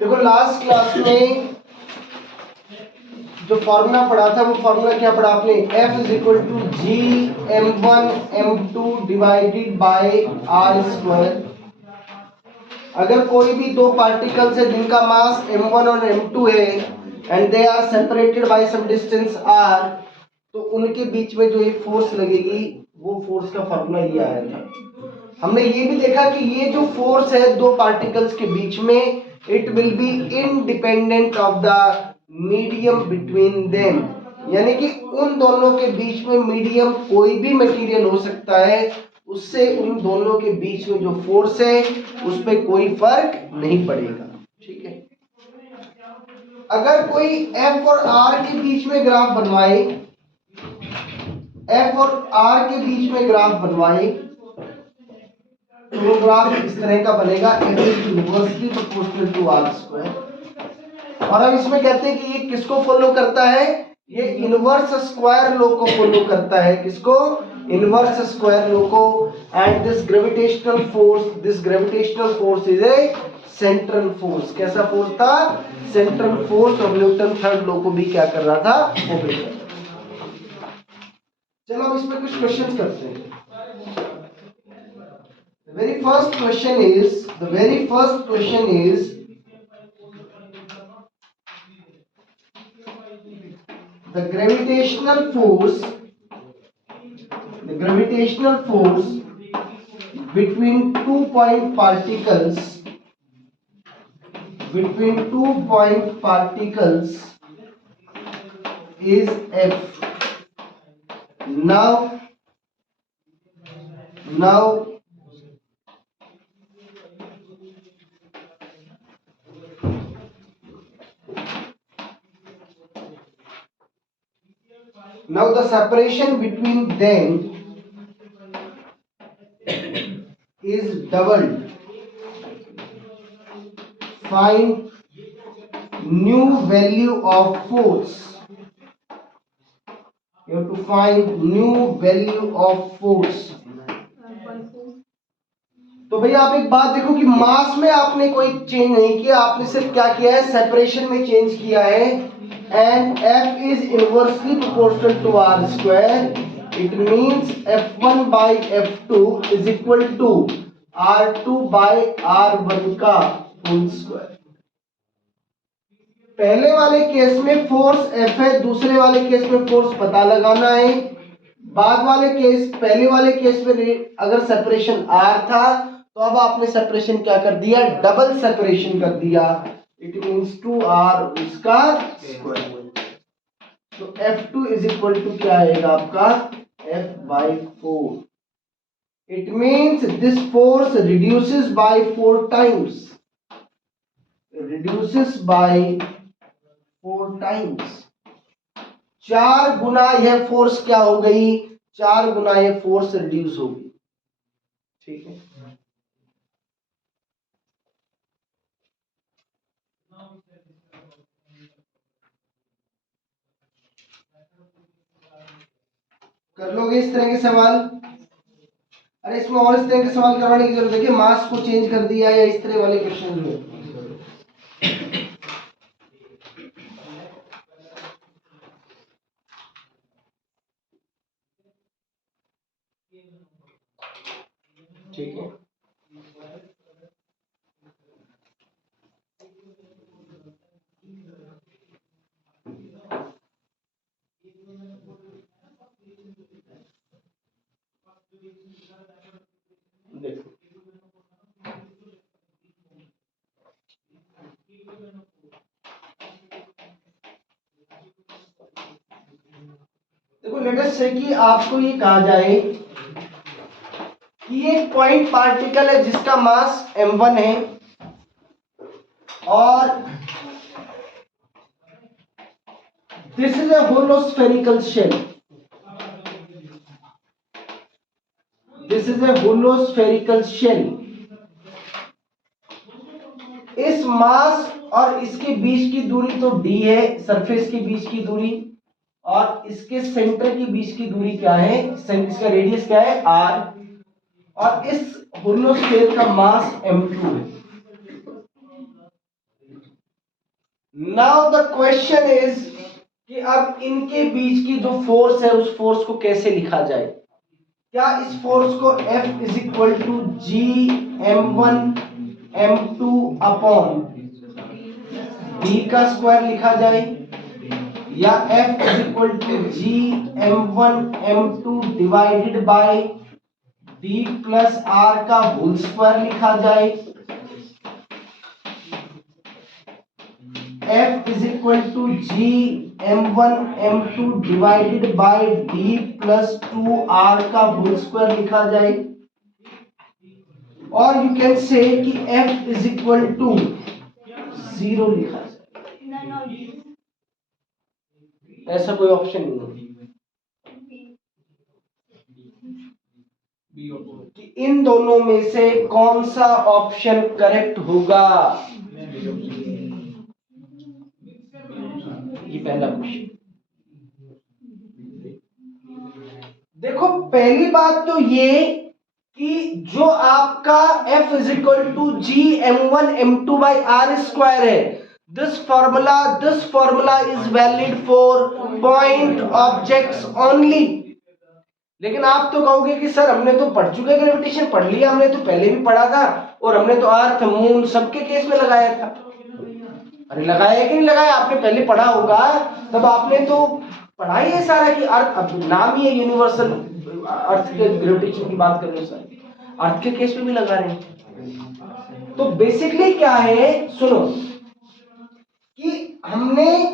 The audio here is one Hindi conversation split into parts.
देखो लास्ट क्लास में जो फॉर्मूला पढ़ा था वो फॉर्मूला क्या पढ़ा आपने, F is equal to G m1 m2 divided by R square. अगर कोई भी दो पार्टिकल्स है जिनका मास m1 और m2 है and they are separated by some distance r, तो उनके बीच में जो एक फोर्स लगेगी वो फोर्स का फॉर्मूला ये आया था। हमने ये भी देखा कि ये जो फोर्स है दो पार्टिकल्स के बीच में, it will be independent of the medium between them, यानी कि उन दोनों के बीच में मीडियम कोई भी मटेरियल हो सकता है, उससे उन दोनों के बीच में जो फोर्स है उस पर कोई फर्क नहीं पड़ेगा। ठीक है, अगर कोई F और R के बीच में ग्राफ बनवाए, F और R के बीच में ग्राफ बनवाए, तो वो ग्राफ इस तरह का बनेगा, F is inversely proportional to R square। और अब इसमें कहते हैं कि ये किसको फॉलो करता है, ये इनवर्स स्क्वायर लॉ को फॉलो करता है। किसको? इनवर्स स्क्वायर लॉ को। And this gravitational force is a central force. कैसा फोर्स था? Central force. और न्यूटन थर्ड लॉ को भी क्या कर रहा था? ओबे कर रहा था। चलो अब इसमें कुछ क्वेश्चंस करते हैं। The very first question is the gravitational force between 2 point particles is F. Now the separation between them is doubled. Find new value of force. You have to find new value of force. तो भैया आप एक बात देखो कि मास में आपने कोई चेंज नहीं किया, आपने सिर्फ क्या किया है? सेपरेशन में चेंज किया है। And F is inversely proportional to R square. It means F1 by F2 is equal to R2 by R1 का होल स्क्वायर। पहले वाले केस में फोर्स F है, दूसरे वाले केस में फोर्स पता लगाना है। बाद वाले केस, पहले वाले केस में अगर सेपरेशन R था तो अब आपने सेपरेशन क्या कर दिया? डबल सेपरेशन कर दिया। इट मींस 2R उसका स्क्वायर। तो F2 इज इक्वल टू क्या आएगा आपका? F by 4। It means this force reduces by 4 times. Reduces by 4 times. 4 गुना यह फोर्स क्या हो गई? 4 गुना यह फोर्स रिड्यूस हो गई। ठीक है, कर लोगे इस तरह के सवाल? अरे इसमें और इस तरह के सवाल करवाने की जरूरत है कि मास को चेंज कर दिया या इस तरह वाले क्वेश्चन में? ठीक है, देखो लेट अस से कि आपको ये कहा जाए कि एक पॉइंट पार्टिकल है जिसका मास m1 है और this is a holospherical shell. This is a holospherical shell. इस मास और इसके बीच की दूरी तो d है, सरफेस के बीच की दूरी, और इसके सेंटर के बीच की दूरी क्या है? इसका रेडियस क्या है? r। और इस होलोस्फीयर का मास m2 है। नाउ द क्वेश्चन इज कि अब इनके बीच की जो फोर्स है उस फोर्स को कैसे लिखा जाए। क्या इस फोर्स को F is equal to G m1 m2 upon b का स्क्वायर लिखा जाए, या F is equal to G m1 m2 divided by d plus r का होल स्क्वायर लिखा जाए, F is equal to G m1 m2 divided by d plus 2r का होल स्क्वायर लिखा जाए, और यू कैन से कि F is equal to 0 लिखा जाए। ऐसा कोई ऑप्शन नहीं कि इन दोनों में से कौन सा ऑप्शन करेक्ट होगा। ये पहला क्वेश्चन। देखो पहली बात तो ये कि जो आपका F is equal to G m1 m2 by R square है, this formula is valid for point objects only. लेकिन आप तो कहोगे कि सर हमने तो पढ़ चुके, ग्रेविटेशन पढ़ लिया, हमने तो पहले भी पढ़ा था और हमने तो अर्थ मून सबके केस में लगाया था। अरे लगाया कि नहीं लगाया, आपने पहले पढ़ा होगा, तब आपने तो पढ़ा ही है सारा कि अर्थ, अब नाम ही है यूनिवर्सल अर्थ के ग्रेविटेशन की बात कर रहे हो सर, अर्थ के केस में भी लगा रहे हैं। तो बेसिकली क्या है, सुनो कि हमने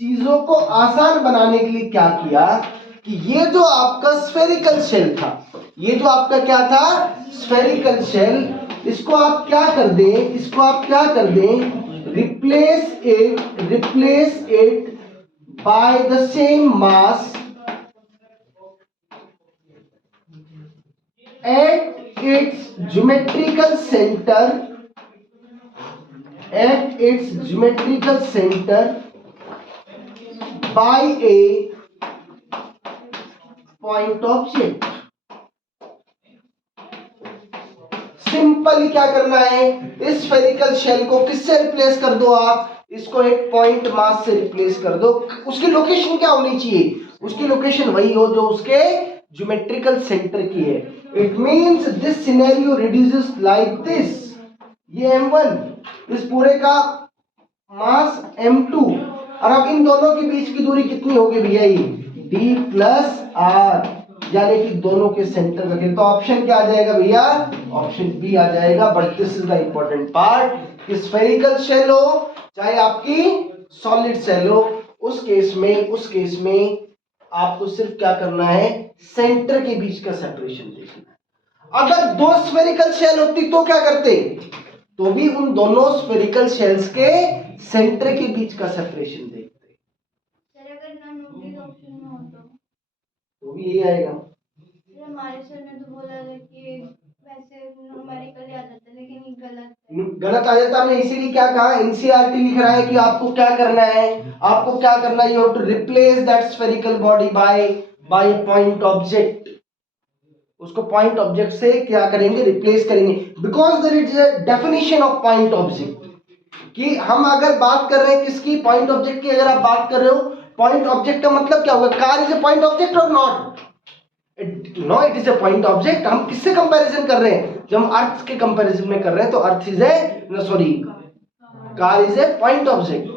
चीजों को आसान बनाने के लिए क्या किया कि ये जो आपका स्फेरिकल शेल था, ये जो आपका क्या था स्फेरिकल शेल, इसको आप क्या कर दें, replace it by the same mass at its geometrical center by a point object। Simply क्या करना है, इस स्फेरिकल शेल को किससे रिप्लेस कर दो, आप इसको एक पॉइंट मास से रिप्लेस कर दो। उसकी लोकेशन क्या होनी चाहिए, उसकी लोकेशन वही हो जो उसके ज्योमेट्रिकल सेंटर की है। It means this scenario reduces like this, ये m1, इस पूरे का मास m2, और अब इन दोनों के बीच की दूरी कितनी होगी भैया, ये d प्लस r, यानी कि दोनों के सेंटर रखें। तो ऑप्शन क्या आ जाएगा भैया, ऑप्शन बी आ जाएगा। But this is the important part कि स्फेरिकल शेल हो चाहे आपकी सॉलिड शेल हो, उस केस में आपको सिर्फ क्या करना है, सेंटर के बीच का सेपरेशन देखना। अगर दो स्फेरिकल शेल होती तो क्या करते, तो भी उन दोनों स्फेरिकल शेल्स के सेंटर के बीच का सेपरेशन देखते। तो भी यही आएगा। हमारे सर ने तो बोला था कि वैसे न्यूमेरिकल आ जाता है, लेकिन ये गलत आ जाता। हमने इसीलिए क्या कहा, एनसीईआरटी लिख रहा है कि आपको क्या करना है, you have to replace that spherical body by point object. उसको पॉइंट ऑब्जेक्ट से क्या करेंगे, रिप्लेस करेंगे। Because there is a definition of point object कि हम अगर बात कर रहे हैं किसकी, पॉइंट ऑब्जेक्ट की। अगर आप बात कर रहे हो पॉइंट ऑब्जेक्ट का मतलब क्या होगा, car is a point object और not, no it is a point object. हम किससे कंपैरिजन कर रहे हैं, जब हम अर्थ के कंपैरिजन में कर रहे हैं तो earth is a sorry car is a point object,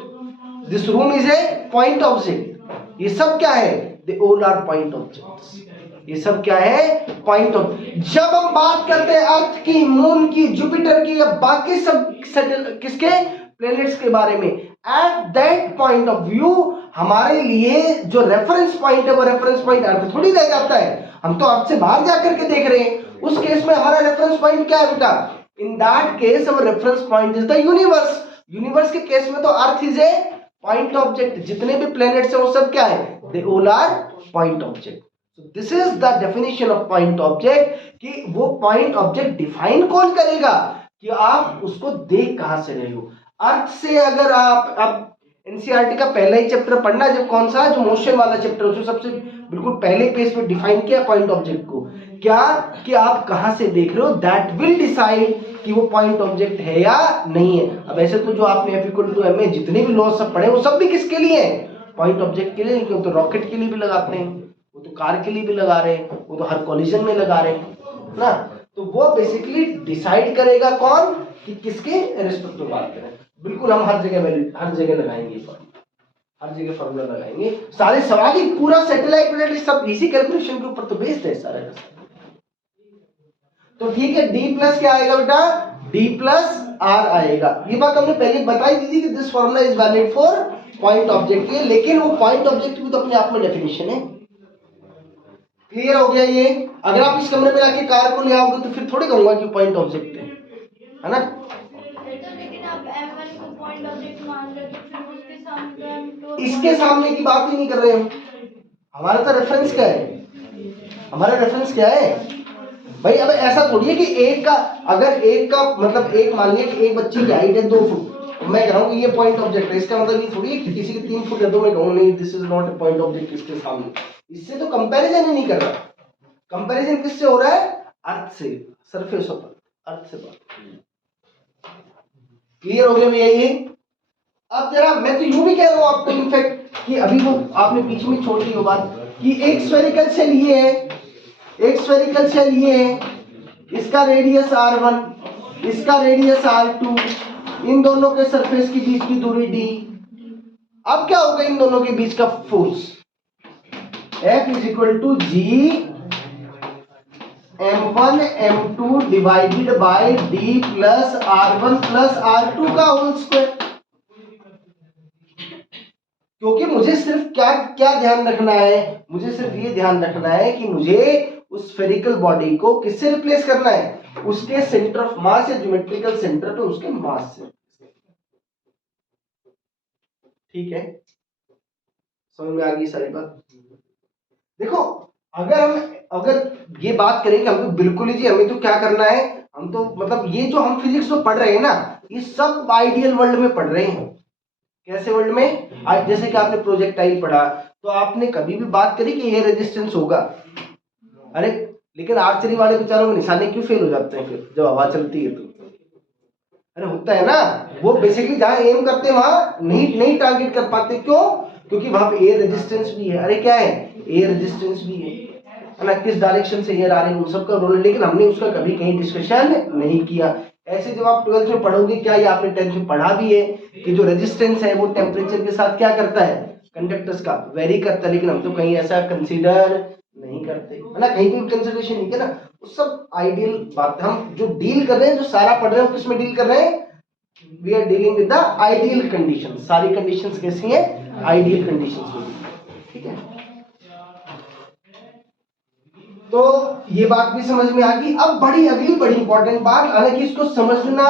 this room is a point object. ये सब क्या है, they all are point objects, ये सब क्या है, पॉइंट ऑब्जेक्ट। जब हम बात करते हैं अर्थ की, मून की, जुपिटर की या बाकी सब किसके, प्लैनेट्स के बारे में, at that point of view हमारे लिए जो रेफरेंस पॉइंट है वो रेफरेंस पॉइंट अर्थ थोड़ी रह जाता है। हम तो अर्थ से बाहर जाकर के देख रहे हैं, उस केस में हमारा रेफरेंस पॉइंट क्या है बेटा, in that case our reference point is the universe. Universe के केस में तो earth is a point object, जितने भी प्लैनेट्स हैं वो सब क्या है, they all are point object. This is the definition of point object कि वो पॉइंट ऑब्जेक्ट डिफाइन कौन करेगा कि आप उसको देख कहां से रहे हो। अर्थ से अगर आप अब एनसीईआरटी का पहला ही चैप्टर पढ़ना, जब कौन सा, जो मोशन वाला चैप्टर, उसमें सबसे बिल्कुल पहले पेज पे डिफाइन किया पॉइंट ऑब्जेक्ट को, क्या कि आप कहां से देख रहे हो, दैट विल डिसाइड कि वो पॉइंट ऑब्जेक्ट है या नहीं है। अब ऐसे तो जो आपने F=ma जितने भी लॉज सब पढ़े वो सब भी किसके लिए है, पॉइंट ऑब्जेक्ट के लिए। क्यों, तो रॉकेट के लिए भी लगाते हैं, वो तो कार के लिए भी लगा रहे हैं, वो तो हर कॉलिजन में लगा रहे हैं ना। तो वो बेसिकली डिसाइड करेगा कौन कि किसके रिस्पेक्ट में बात करें। बिल्कुल हम हर जगह वैल्यू हर जगह लगाएंगे, हर जगह फॉर्मूला लगाएंगे, सारे सवाल ही पूरा सैटेलाइट सब इसी कैलकुलेशन के ऊपर तो बेस्ड है सारा का सारा। तो ठीक है, डी प्लस क्या आएगा बेटा, डी प्लस आर आएगा। ये बात हमने पहले बताई दी थी कि this formula is valid for point object के, लेकिन वो पॉइंट ऑब्जेक्ट भी तो अपने आप में डेफिनेशन है। क्लियर हो गया ये। अगर आप इस कमरे में लाके कार को ले आओगे तो फिर थोड़ी कहूंगा कि पॉइंट ऑब्जेक्ट है ना। तो लेकिन आप M1 को पॉइंट ऑब्जेक्ट मान रहे हो तो फिर उसके सामने तो M2 इसके सामने की बात ही नहीं कर रहे हम, हमारा तो रेफरेंस क्या है, हमारा रेफरेंस क्या है भाई। अब ऐसा थोड़ी है कि एक का, अगर एक का मतलब एक मान लिया कि एक बच्ची की हाइट है 2 फुट, मैं कह रहा हूँ कि ये पॉइंट ऑब्जेक्ट है, इसका मतलब ये थोड़ी है कि किसी के 3 फुट है तो मैं कहूँ नहीं this is not A point object इसके सामने। इससे तो कंपैरिजन ही नहीं कर रहा। कंपैरिजन किससे हो रहा है, अर्थ से, सरफेस ऑफ अर्थ से बात। क्लियर हो गया भैया ये। अब जरा मैं तो यूं भी कह रहा हूं आपको इनफैक्ट कि अभी वो आपने बीच में छोड़ दी वो बात कि एक स्फेरिकल शेल ये है, एक स्फेरिकल शेल ये है, इसका रेडियस r1, इसका रेडियस r2, इन दोनों के सरफेस के बीच की दूरी d। अब क्या होगा इन दोनों के बीच का force, F=g m1 m2 divided by d plus r1 plus r2 का होल स्क्वायर। क्योंकि मुझे सिर्फ क्या क्या ध्यान रखना है, मुझे सिर्फ ये ध्यान रखना है कि मुझे उस स्फेरिकल बॉडी को किससे रिप्लेस करना है, उसके सेंटर ऑफ मास या ज्योमेट्रिकल सेंटर पे उसके मास से। ठीक है, समझ में आ गई सारी बात। देखो अगर ये बात करें कि हम तो बिल्कुल ही जी हमें तो क्या करना है, हम तो मतलब ये जो हम फिजिक्स में पढ़ रहे हैं ना ये सब आइडियल वर्ल्ड में पढ़ रहे हैं। कैसे वर्ल्ड में, आज जैसे कि आपने प्रोजेक्टाइल पढ़ा तो आपने कभी भी बात करी कि ये रेजिस्टेंस होगा, अरे लेकिन आर्चरी वाले बेचारों के निशाने क्यों फेल हो जाते हैं फिर जब हवा चलती है तो, अरे होता है ना, वो बेसिकली जहां एम करते हैं वहां नहीं टारगेट कर पाते। क्यों, क्योंकि वहां पे एयर रेजिस्टेंस भी है। अरे क्या है, एयर रेजिस्टेंस भी है ना, किस डायरेक्शन से एयर आ रही है उन सबका रोल है, लेकिन हमने उसका कभी कहीं डिस्कशन नहीं किया। ऐसे जब आप 12th में पढ़ोगे, क्या ये आपने 10th में पढ़ा भी है कि जो रेजिस्टेंस है वो टेम्परेचर के साथ क्या करता है, कंडक्टर्स का वेरी करता है, लेकिन हम तो कहीं ऐसा कंसीडर नहीं करते है ना, कहीं भी कंसिडरेशन नहीं किया ना। वो सब आइडियल बात, हम जो डील कर रहे हैं, जो सारा पढ़ रहे हैं, किसमें डील कर रहे हैं, we are dealing with the ideal condition. सारी कंडीशंस कैसी हैं, आइडियल कंडीशंस में। ठीक है, तो ये बात भी समझ में आ गई। अब बड़ी अगली बड़ी इंपॉर्टेंट बात, हालांकि इसको समझना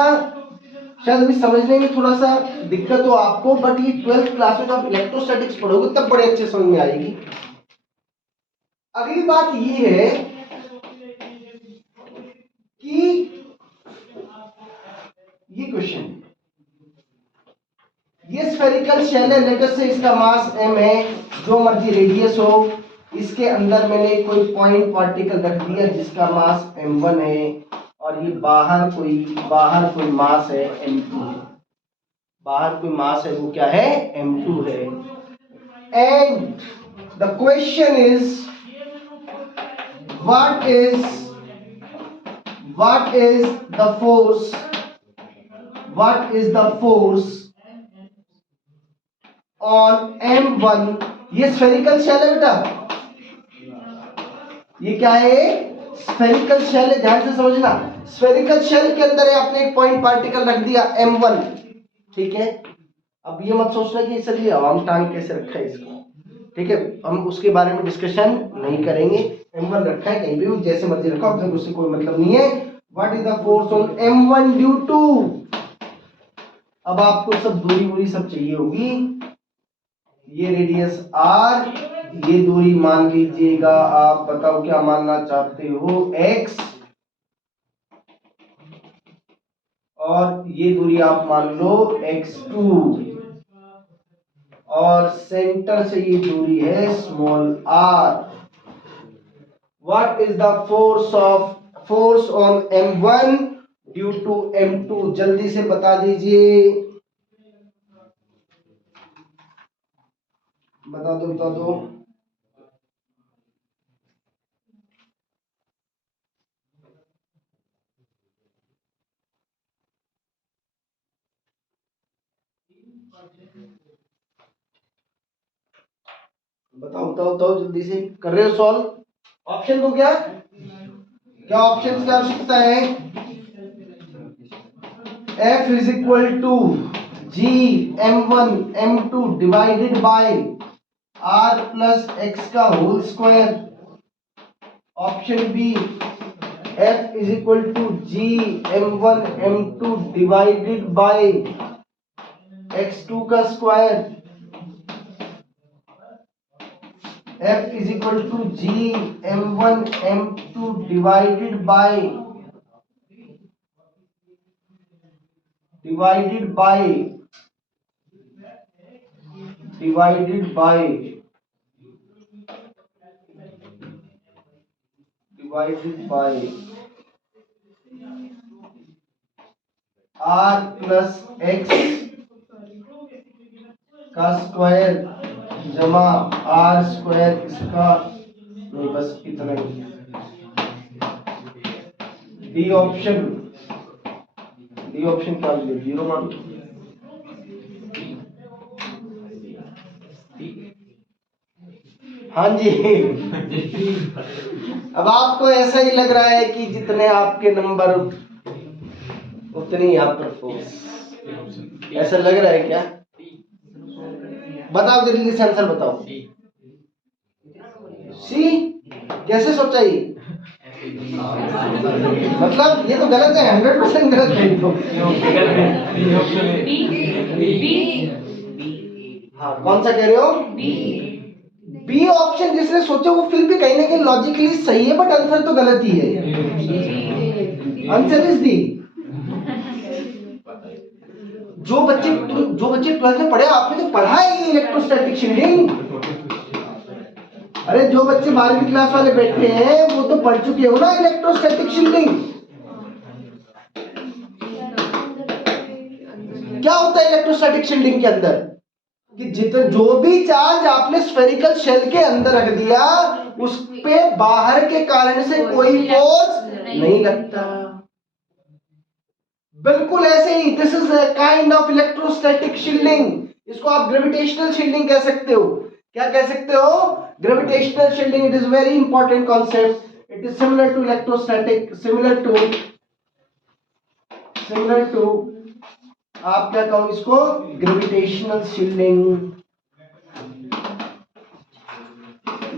शायद अभी समझने में थोड़ा सा दिक्कत हो आपको, बट ये 12th क्लास में जब आप इलेक्ट्रोस्टैटिक्स पढ़ोगे तब बड़े अच्छे समझ में आएगी। अगली बात ये है कि ये क्वेश्चन, ये स्फेरिकल शेल है, लेट अस से इसका मास m है, जो मर्जी रेडियस हो, इसके अंदर मैंने कोई पॉइंट पार्टिकल रख दिया जिसका मास m1 है, और ये बाहर कोई मास है m2 है, बाहर कोई मास है वो क्या है, m2 है। And the question is what is the force on m1। ये स्फेरिकल शेल है बेटा, ये क्या है, स्फेरिकल शेल है, ध्यान से समझना। स्फेरिकल शेल के अंदर आपने एक पॉइंट पार्टिकल रख दिया m1, ठीक है। अब ये मत सोचना कि सर ये हम टांग कैसे रखा है इसको, ठीक है, हम उसके बारे में डिस्कशन नहीं करेंगे। m1 रखा है कहीं भी जैसे मर्जी रखो, अब तक उससे कोई मतलब नहीं है। What is the force on m1 due to, अब आपको सब दूरी सब चाहिए होगी, ये रेडियस r, ये दूरी मान लीजिएगा, आप बताओ क्या मानना चाहते हो, x, और ये दूरी आप मान लो x2, और सेंटर से ये दूरी है small r। What is the force on m1 due to M2, जल्दी से बता दीजिए, बता दो। बताओ जल्दी से, कर रहे हो सॉल्व? ऑप्शन दो क्या ऑप्शन की आवश्यकता है? F is equal to G M1 M2 divided by R plus X का whole square. Option B, F is equal to G M1 M2 divided by X2 का square. F is equal to G M1 M2 divided by R plus X का स्क्वायर जमा R स्क्वायर इसका, नहीं बस इतना ही। डी ऑप्शन क्या मिले? जीरो मान। हाँ जी। अब आपको ऐसा ही लग रहा है कि जितने आपके नंबर उतनी ही आप पर फोर्स, ऐसा लग रहा है क्या? बताओ जल्दी से आंसर बताओ। सी, कैसे सोचा ये? मतलब ये तो गलत है, 100% गलत है तो। हाँ, कौन सा कह रहे हो? बी ऑप्शन जिसने सोचा वो फिर भी कहीं ना कहीं लॉजिकली सही है, बट आंसर तो गलत ही है। Answer is D. जो बच्चे 12th में पढ़े, आपने तो पढ़ा है ये इलेक्ट्रोस्टैटिक शील्डिंग। अरे जो बच्चे 12वीं क्लास वाले बैठे हैं वो तो पढ़ चुके हो ना इलेक्ट्रोस्टैटिक शील्डिंग। क्या होता है इलेक्ट्रोस्टैटिक शील्डिंग के अंदर? कि जितना जो भी चार्ज आपने स्फेरिकल शेल के अंदर रख दिया उस पे बाहर के कारण से कोई फोर्स नहीं लगता। बिल्कुल ऐसे ही, this is a kind of electrostatic shielding. इसको आप ग्रेविटेशनल शील्डिंग कह सकते हो। क्या कह सकते हो? Gravitational shielding. It is very important concept. It is similar to electrostatic, similar to आप क्या कहो इसको? Gravitational shielding.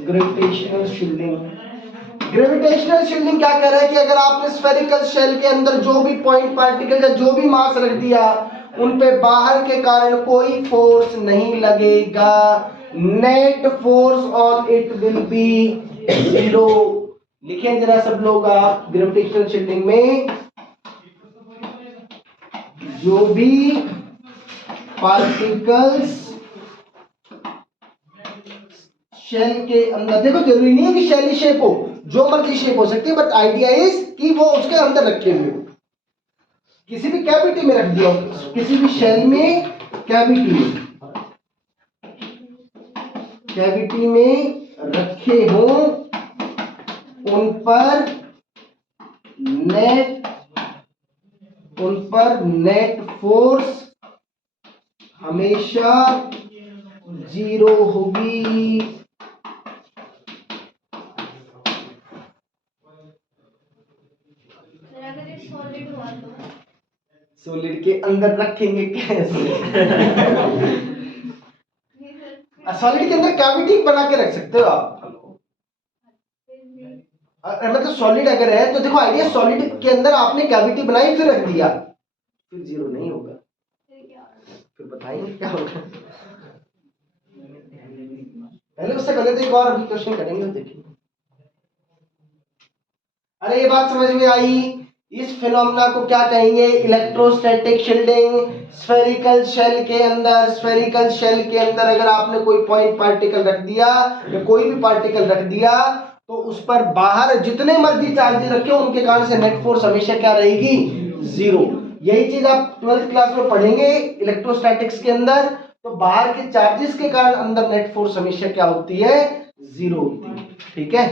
ग्रेविटेशनल शील्डिंग क्या कह रहा है कि अगर आपने स्फेरिकल शेल के अंदर जो भी पॉइंट पार्टिकल या जो भी मास रख दिया उन पे बाहर के कारण कोई फोर्स नहीं लगेगा। Net force on it will be zero. लिखें जरा सब लोग आप, ग्रेविटेशनल शील्डिंग में जो भी पार्टिकल्स शेल के अंदर, देखो जरूरी नहीं है कि शेल ही शेप हो, जो मर्जी शेप हो सकती है, बट आइडिया इज कि वो उसके अंदर रखे हुए हो। किसी भी कैविटी में रख दिया, किसी भी शेल में कैविटी में रखे हो, उन पर नेट फोर्स हमेशा जीरो होगी। अगर ये सॉलिड हुआ तो सॉलिड के अंदर रखेंगे कैसे? सॉलिड के अंदर कैविटी बना के रख सकते हो आप। मतलब सॉलिड अगर है तो देखो आइडिया, सॉलिड के अंदर आपने कैविटी बनाई फिर रख दिया, फिर जीरो नहीं होगा। फिर बताएंगे क्या होगा। पहले उससे पहले तो एक और अभी क्वेश्चन करेंगे, देखिए। अरे ये बात समझ में आई? इस फिनोमेना को क्या कहेंगे? Electrostatic shielding. स्फेरिकल शेल के अंदर अगर आपने कोई पॉइंट पार्टिकल रख दिया या कोई भी पार्टिकल रख दिया तो उस पर बाहर जितने मर्जी चार्जेस रखे उनके कारण से नेट फोर्स हमेशा क्या रहेगी? जीरो। यही चीज आप 12th क्लास में पढ़ेंगे इलेक्ट्रोस्टैटिक्स के अंदर। तो बाहर के चार्जेस के कारण अंदर नेट फोर्स हमेशा क्या होती है? जीरो होती है। ठीक है,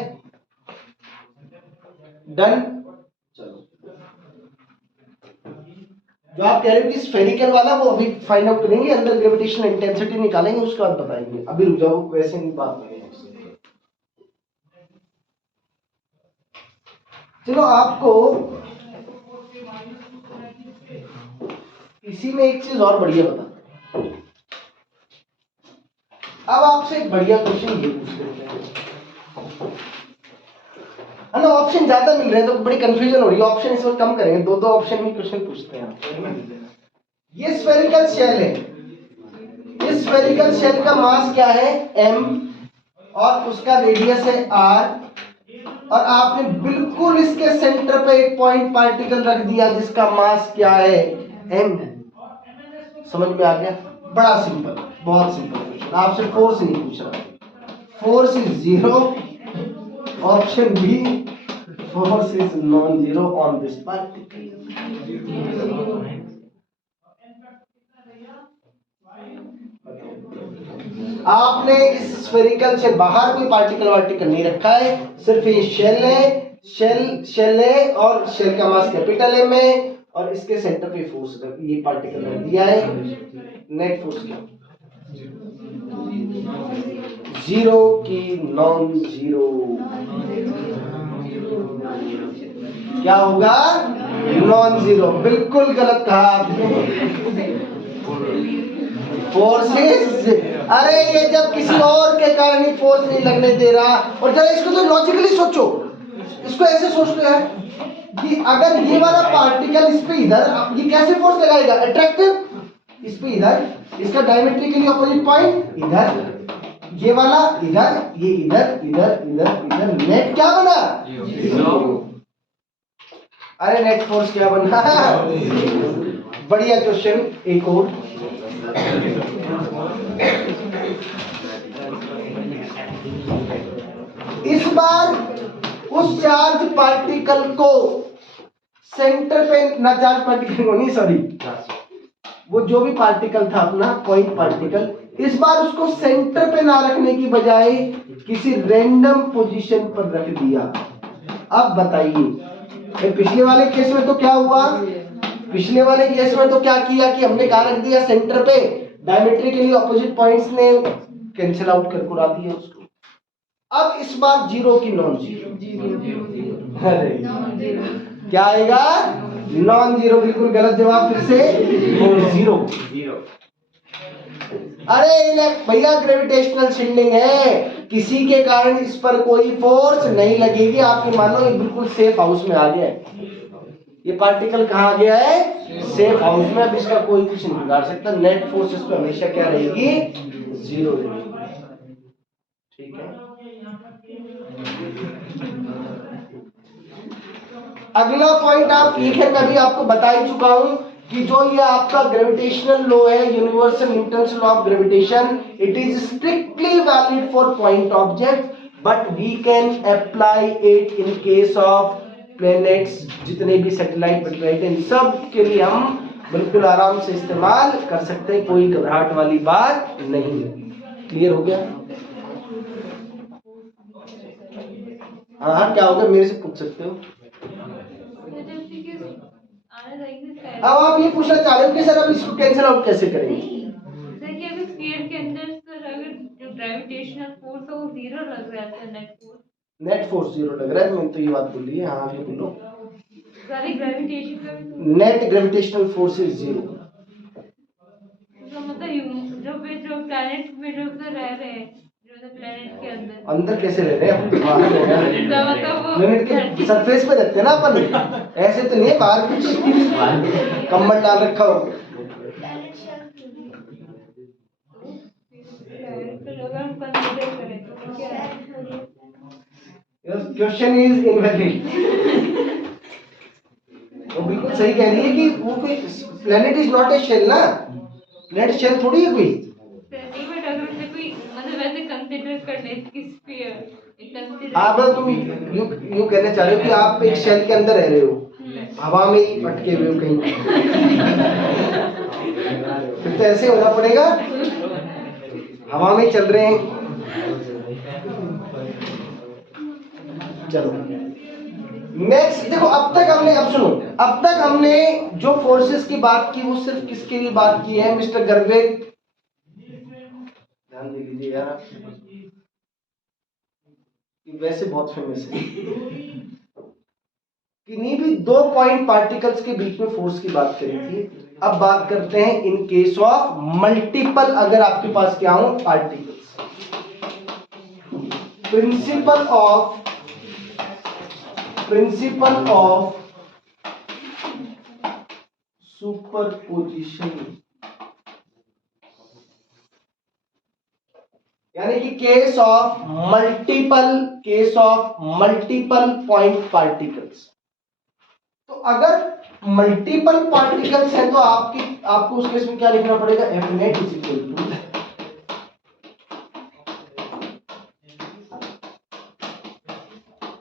डन। चलो, जो आप कह रहे हो कि स्फेरिकल वाला, वो अभी फाइंड आउट करेंगे, अंदर ग्रेविटेशनल इंटेंसिटी निकालेंगे, उसके बाद बताएंगे। अभी रुक जाओ, वैसे नहीं बात करेंगे। चलो, आपको इसी में एक चीज और बढ़िया बता। अब आपसे एक बढ़िया क्वेश्चन ये पूछ लेते हैं, है ना? ऑप्शन ज्यादा मिल रहे हैं तो बड़ी कंफ्यूजन हो रही है। ऑप्शन इस वक्त कम करेंगे, दो दो ऑप्शन में क्वेश्चन पूछते हैं। ये स्फेरिकल शेल है, इस स्फेरिकल शेल का मास क्या है? m, और उसका रेडियस है r, और आपने बिल्कुल इसके सेंटर पे एक पॉइंट पार्टिकल रख दिया जिसका मास क्या है? m। समझ में आ गया? बड़ा सिंपल, बहुत सिंपल क्वेश्चन। आपसे फोर्स नहीं पूछ रहा, force is zero. Option B, force is non zero on this particle. आपने इस स्फेरिकल से बाहर कोई पार्टिकल वार्टिकल नहीं रखा है, सिर्फ ये शेल है, शेल है, और शेल का मास कैपिटल एम है, और इसके सेंटर पे फोर्स ये पार्टिकल रख दिया है। नेट फोर्स क्या? जीरो की नॉन जीरो। क्या होगा? Non zero. बिल्कुल गलत कहा आपने। फोर्सेस, अरे ये जब किसी और के कारण ही फोर्स नहीं लगने दे रहा। और जरा इसको तो लॉजिकली सोचो, इसको ऐसे सोचते हैं कि अगर ये वाला पार्टिकल इस पे इधर, ये कैसे फोर्स लगाएगा? अट्रैक्टिव। इस पे इधर, इसका डायमेट्रिकली अपोजिट पॉइंट इधर, ये वाला इधर, ये इधर, इधर, इधर, इधर। नेट क्या बना? जीरो। अरे नेट फोर्स क्या बना? बढ़िया क्वेश्चन, एक और। इस बार उस चार्ज पार्टिकल को सेंटर पे, ना चार्ज पार्टिकल को नहीं, सॉरी, वो जो भी पार्टिकल था अपना पॉइंट पार्टिकल, इस बार उसको सेंटर पे ना रखने की बजाय किसी रैंडम पोजीशन पर रख दिया। अब बताइए, पिछले वाले केस में तो क्या हुआ? पिछले वाले केस में तो क्या किया कि हमने कहा रख दिया सेंटर पे, डायमेट्रिकली ऑपोजिट पॉइंट्स ने कैंसिल आउट कर उड़ा दिया उसको। अब इस बार जीरो की नॉन जीरो। अरे क्या आएगा? Non zero. बिल्कुल गलत जवाब, फिर से जीरो। अरे भैया ग्रेविटेशनल शील्डिंग है, किसी के कारण इस पर कोई फोर्स नहीं लगेगी। आप ये मानो ये बिल्कुल सेफ हाउस में आ गया है। ये पार्टिकल कहाँ आ गया है? सेफ हाउस में। अब इसका कोई कुछ नहीं बिगाड़ सकता। नेट फोर्स इस पर हमेशा क्या रहेगी? जीरो रहेगी। ठीक है, अगला पॉइंट आप लिखे, मैं भी आपको बता ही चुका हूं कि जो ये आपका ग्रेविटेशनल लॉ है, universal Newton's law of gravitation, it is strictly valid for point object, but we can apply it in case of planets. जितने भी सैटेलाइट वैटेलाइट इन सब के लिए हम बिल्कुल आराम से इस्तेमाल कर सकते हैं, कोई घबराहट वाली बात नहीं है। क्लियर हो गया? हाँ, क्या होगा मेरे से पूछ सकते हो। अब आप ये पूछना चाह रहे हो कि सर अब इसको कैंसिल आउट कैसे करेंगे? सर कि अभी स्फीयर के अंदर सर अगर जो ग्रेविटेशनल फोर्स है वो जीरो लग रहा है, नेट फोर्स जीरो लग रहा है। मैंने तो ये बात बोली है। हाँ, ये बोलो। सारी ग्रेविटेशन का net gravitational force is zero. तो मतलब जो प्लैनेट में जो रह रहे हैं, जो प्लैनेट के अंदर कैसे रह रहे हैं? प्लेनेट के सरफेस पे रहते हैं ना अपन, ऐसे तो नहीं बाहर कुछ कम्बल डाल रखा हो। Question is invalid. वो बिल्कुल सही कह रही है कि वो कोई planet is not a shell ना, प्लेनेट शेल थोड़ी है कोई। आप तुम यूं कहना चाह रहे हो कि आप एक शेल के अंदर रह रहे हो, हवा में ही अटके हुए हो कहीं, फिर तो ऐसे होना पड़ेगा, हवा में चल रहे हैं। चलो नेक्स्ट देखो, अब तक हमने, अब सुनो, अब तक हमने जो फोर्सेस की बात की वो सिर्फ किसके लिए बात की है मिस्टर गर्वेग? ध्यान दे लीजिए यार, वैसे बहुत फेमस है। किन्हीं भी दो पॉइंट पार्टिकल्स के बीच में फोर्स की बात करी थी। अब बात करते हैं इन केस ऑफ मल्टीपल, अगर आपके पास क्या हो पार्टिकल्स। प्रिंसिपल ऑफ सुपरपोजिशन, यानी कि case of multiple point particles. तो अगर मल्टीपल पार्टिकल्स हैं तो आपको उस केस में क्या लिखना पड़ेगा? F net is equal to,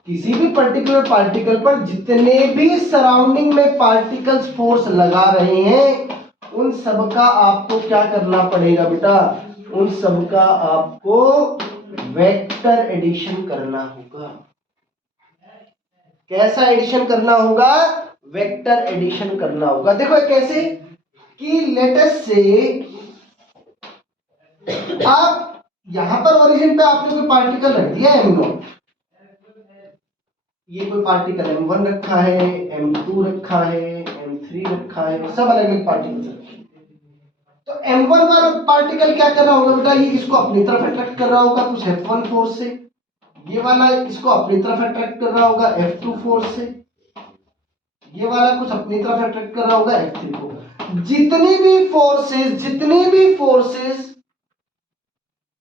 किसी भी पर्टिकुलर पार्टिकल पर जितने भी सराउंडिंग में पार्टिकल्स फोर्स लगा रहे हैं उन सब का आपको क्या करना पड़ेगा बेटा? उन सब का आपको वेक्टर एडिशन करना होगा। कैसा एडिशन करना होगा? वेक्टर एडिशन करना होगा। देखो कैसे कि लेटेस्ट से आप यहां पर ओरिजिन पे आपने कोई पार्टिकल रख दिया m0, ये कोई पार्टिकल m1 रखा है, m2 रखा है, m3 रखा है, सब अलग अलग पार्टिकल्स रखे। तो m1 वाला पार्टिकल क्या कर रहा होगा बेटा? ये इसको अपनी तरफ अट्रैक्ट कर रहा होगा कुछ F1 फोर्स से, ये वाला इसको अपनी तरफ अट्रैक्ट कर रहा होगा F2 फोर्स से, ये वाला कुछ अपनी तरफ अट्रैक्ट कर रहा होगा F3 को। जितनी भी फोर्सेस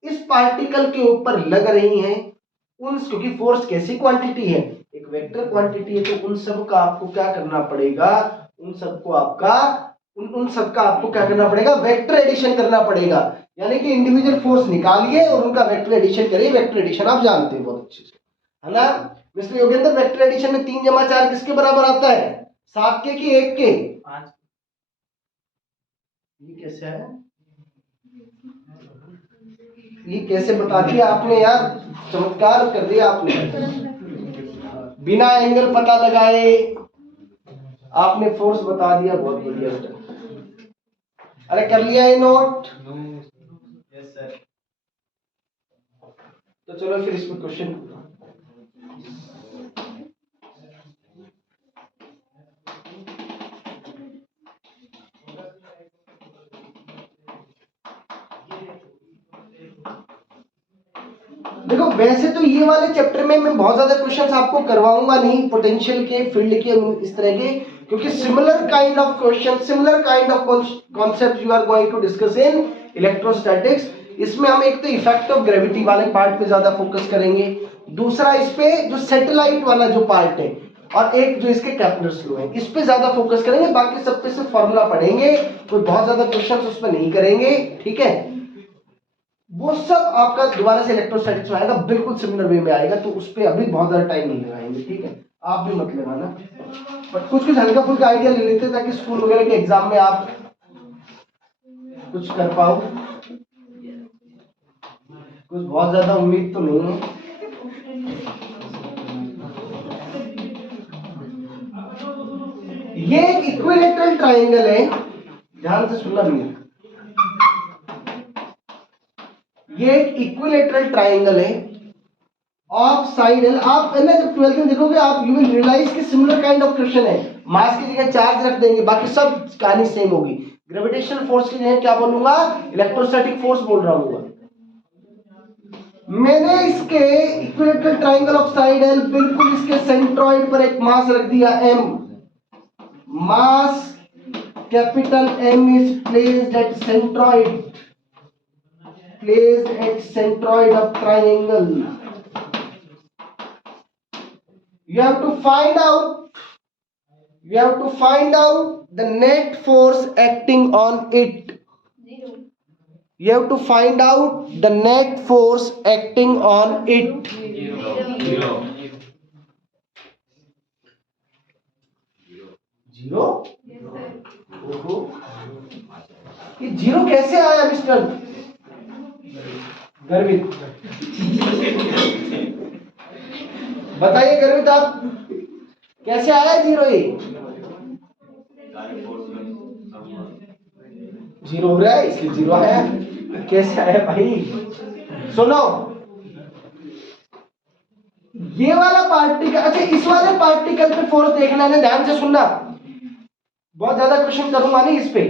इस पार्टिकल के ऊपर लग रही हैं उन, क्योंकि फोर्स कैसी क्वांटिटी है? एक वेक्टर क्वांटिटी है, तो उन सब का आपको क्या करना पड़ेगा? उन सबका आपको क्या करना पड़ेगा? वेक्टर एडिशन करना पड़ेगा। यानी कि इंडिविजुअल फोर्स निकालिए और उनका वेक्टर एडिशन करिए। वेक्टर एडिशन आप जानते हैं बहुत अच्छे से, है ना मिस्टर योगेंद्र? वेक्टर एडिशन में 3 जमा 4 किसके बराबर आता है? 7 के कि 1 के? 5। ये कैसे है? ये कैसे बता दिया आपने यार, चमत्कार कर दिया आपने। बिना एंगल पता लगाए आपने फोर्स बता दिया, बहुत बढ़िया। अरे कर लिया ये नोट? Yes sir. तो चलो फिर इसमें क्वेश्चन। देखो वैसे तो ये वाले चैप्टर में मैं बहुत ज्यादा क्वेश्चंस आपको करवाऊंगा नहीं, पोटेंशियल के, फील्ड के, इस तरह के, क्योंकि similar kind of question, similar kind of concept you are going to discuss in electrostatics. इसमें हम एक तो इफेक्ट ऑफ ग्रेविटी वाले पार्ट पे ज्यादा फोकस करेंगे, दूसरा इस पे जो सैटेलाइट वाला जो पार्ट है, और एक जो इसके कैप्लर्स लॉ है, इस पे ज्यादा फोकस करेंगे। बाकी सब पे सिर्फ फॉर्मूला पढ़ेंगे, कोई बहुत ज्यादा क्वेश्चंस उसमें नहीं करेंगे, ठीक है? वो सब आपका दोबारा से इलेक्ट्रोस्टैटिक्स में आएगा, बिल्कुल सिमिलर वे में आएगा, तो उस पर अभी बहुत ज्यादा टाइम नहीं लगाएंगे, ठीक है? आप भी मत लगाना, बट कुछ हल्का फुल्का आइडिया ले लेते हैं ताकि स्कूल वगैरह के एग्जाम में आप कुछ कर पाओ। कुछ बहुत ज्यादा उम्मीद तो नहीं है। ये एक इक्विलेटरल ट्राइंगल है, ध्यान से सुनना भी। ये एक इक्विलेटरल ट्राइंगल है ऑफ साइड एल। आप है ना जब 12th में देखोगे आप, यू विल रियलाइज कि सिमिलर काइंड ऑफ क्वेश्चन है। मास की जगह चार्ज रख देंगे, बाकी सब कहानी सेम होगी। ग्रेविटेशनल फोर्स की जगह क्या बोलूंगा? इलेक्ट्रोस्टैटिक फोर्स बोल रहा हूँ। मैंने इसके equilateral triangle of side L, बिल्कुल इसके सेंट्रॉइड पर एक मास रख दिया m। Mass capital M is placed at centroid, placed at centroid of triangle. You have to find out the net force acting on it. You have to find out the net force acting on it. Zero. Zero? Yes, sir. ओहो, ये जीरो कैसे आया मिस्टर गर्वित? बताइए गर्वित, आप कैसे आया जीरो? ये जीरो हो रहा है इसलिए जीरो आया। कैसे आया भाई? सुनो, ये वाला पार्टिकल, अच्छा इस वाले पार्टिकल पे फोर्स देखना है, ध्यान से सुनना, बहुत ज्यादा क्वेश्चन करूंगा नहीं इस पे।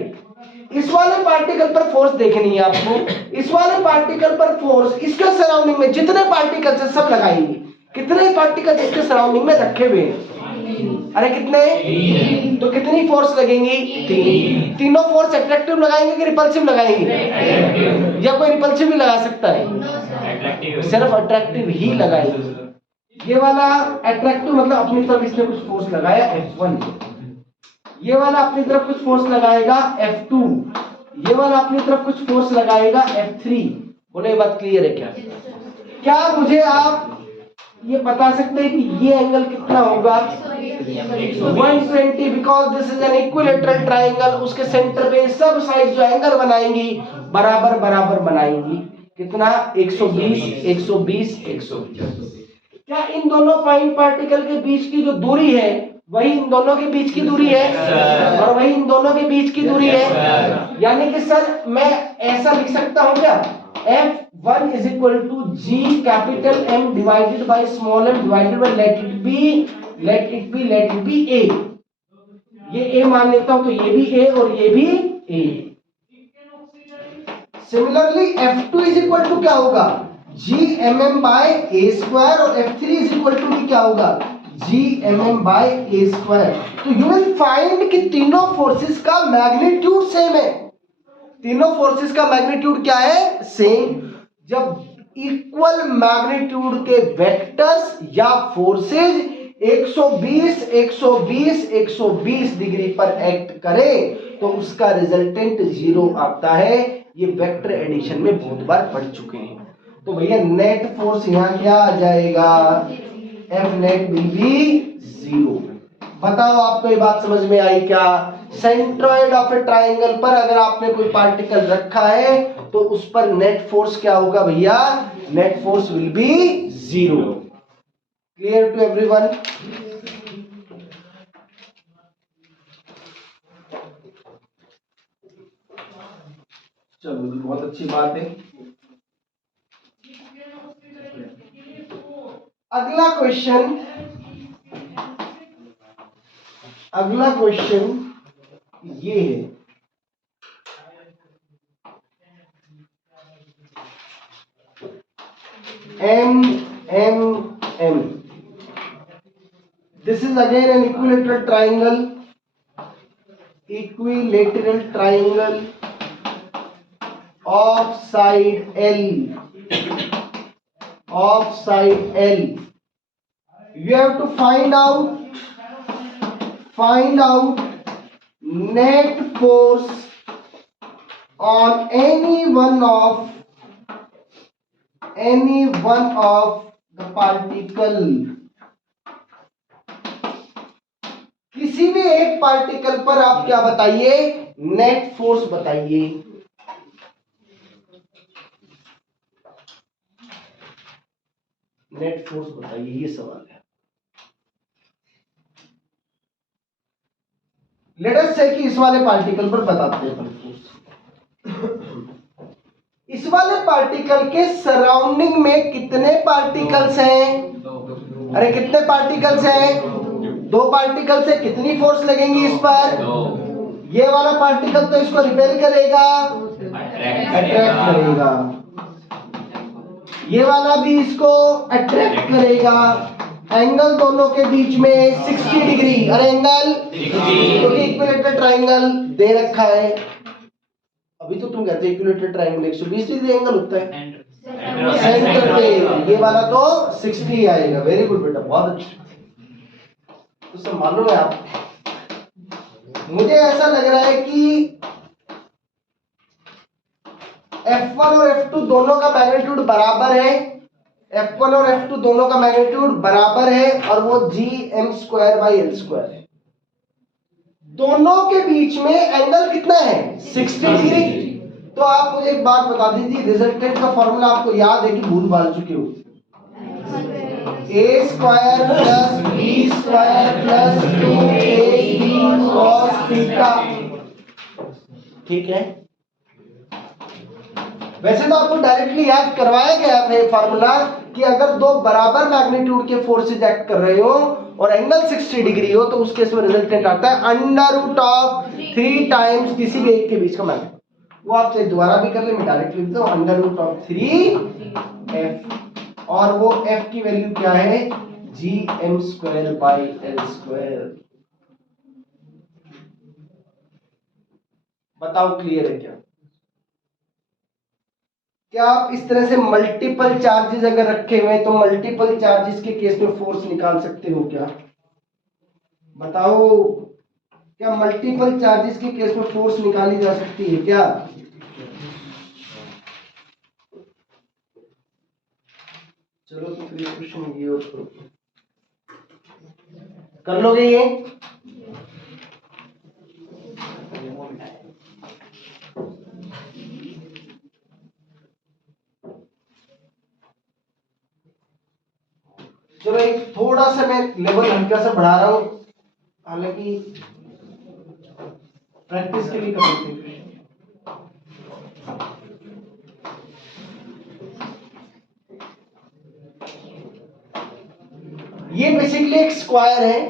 इस वाले पार्टिकल पर फोर्स देखनी है आपको। इस वाले पार्टिकल पर फोर्स इसके सराउंडिंग में जितने पार्टिकल्स है सब लगाएंगे। कितने पार्टिकल्स इसके सराउंडिंग में रखे हुए हैं? अरे कितने? तो कितनी फोर्स लगेंगी? तीनों फोर्स अट्रैक्टिव लगाएंगे कि रिपल्सिव लगाएंगे? या कोई रिपल्सिव भी लगा सकता है? सिर्फ अट्रैक्टिव ही लगाएंगे। ये वाला अट्रैक्टिव मतलब अपनी तरफ इसने कुछ फोर्स लगाया F1, ये वाला अपनी तरफ कुछ फोर्स लगाएगा F2, ये वाला अपनी तरफ कुछ फोर्स लगाएगा F3। बोले ये बात क्लियर है क्या? क्या मुझे आप ये बता सकते हैं कि ये एंगल कितना होगा? 120, because this is an equilateral triangle. उसके सेंटर पे सब साइड जो एंगल बनाएंगी बराबर बराबर बनाएंगी। कितना? 120, 120, 120। क्या इन दोनों पॉइंट पार्टिकल के बीच की जो दूरी है वही इन दोनों के बीच की दूरी है? और वही इन दोनों के बीच की दूरी है। यानी कि सर मैं ऐसा लिख सकता हूं क्या? F1 is equal to G capital M divided by small m divided by let it be A। ये A मान लेता हूं तो ये भी A और ये भी A। Similarly F2 is equal to क्या होगा? GMM by A square और F3 is equal to भी क्या होगा? GMM by A square। तो यू विल फाइंड कि तीनों फोर्सेस का मैग्नीट्यूड सेम है। तीनों फोर्सेस का मैग्नीट्यूड क्या है? सेम। जब इक्वल मैग्नीट्यूड के वेक्टर्स या फोर्सेस 120, 120, 120 डिग्री पर एक्ट करें तो उसका रिजल्टेंट जीरो आता है। ये वेक्टर एडिशन में बहुत बार पढ़ चुके हैं। तो भैया नेट फोर्स यहाँ क्या आ जाएगा? F net will be zero. बताओ आपको ये बात समझ में आई क्या? सेंट्रॉइड ऑफ ए ट्राइंगल पर अगर आपने कोई पार्टिकल रखा है तो उस पर नेट फोर्स क्या होगा भैया? Net force will be zero. Clear to everyone? चलो बहुत अच्छी बात है। अगला क्वेश्चन ये है, M। This is again an equilateral triangle of side L. You have to find out net force on any one of the particle। किसी भी एक पार्टिकल पर आप क्या बताइए? नेट फोर्स बताइए। नेट फोर्स बताइए, ये सवाल है। लेट अस से कि इस वाले पार्टिकल पर बताते हैं फोर्स। इस वाले पार्टिकल के सराउंडिंग में कितने पार्टिकल्स हैं? अरे कितने पार्टिकल्स हैं? दो पार्टिकल से कितनी फोर्स लगेंगी इस पर? ये वाला पार्टिकल तो इसको रिपेल करेगा, अट्रैक्ट करेगा। ये वाला भी इसको अट्रैक्ट करेगा। एंगल दोनों के बीच में 60 डिग्री। अरे एंगल, क्योंकि इक्विलैटरल ट्रायंगल दे रखा है। अभी तो तुम कहते हो इक्विलैटरल ट्रायंगल 120 डिग्री एंगल होता है सेंटर पे। ये वाला तो 60 आएगा। वेरी गुड बेटा, बहुत अच्छा। तो सब मालूम है आप। मुझे ऐसा लग रहा है कि F1 और F2 दोनों का मैग्नीट्यूड बराबर है। F1 और F2 दोनों का मैग्नीट्यूड बराबर है और वो GM² by L² है। दोनों के बीच में एंगल कितना है 60 डिग्री। तो आप मुझे एक बात बता दीजिए, रिजल्टेंट का फॉर्मूला आपको याद है कि भूल भाल चुके हो? a square plus b square plus 2ab cos theta. ठीक है, वैसे तो आपको डायरेक्टली याद करवाया गया था ये फार्मूला कि अगर दो बराबर मैग्नीट्यूड के फोर्सेज एक्ट कर रहे हो और एंगल 60 डिग्री हो तो उस केस में रिजल्टेंट आता है अंडर रूट ऑफ 3 टाइम्स किसी भी एक के बीच का मैग्नीट्यूड। वो आप चाहे दोबारा भी कर ले, मैं डायरेक्ट लिख दूं अंडर रूट ऑफ 3f, और वो f की वैल्यू क्या है gm square by L square. बताओ क्लियर है क्या? क्या आप इस तरह से मल्टीपल चार्जेस अगर रखे हुए हैं तो मल्टीपल चार्जेस के केस में फोर्स निकाल सकते हो क्या? बताओ, क्या मल्टीपल चार्जेस के केस में फोर्स निकाली जा सकती है क्या? चलो तो फिर क्वेश्चन ये कर लोगे ये? चलो एक थोड़ा सा मैं लेवल हल्का सा बढ़ा रहा हूं, हालांकि प्रैक्टिस के लिए कर सकते हैं। ये बेसिकली एक स्क्वायर है,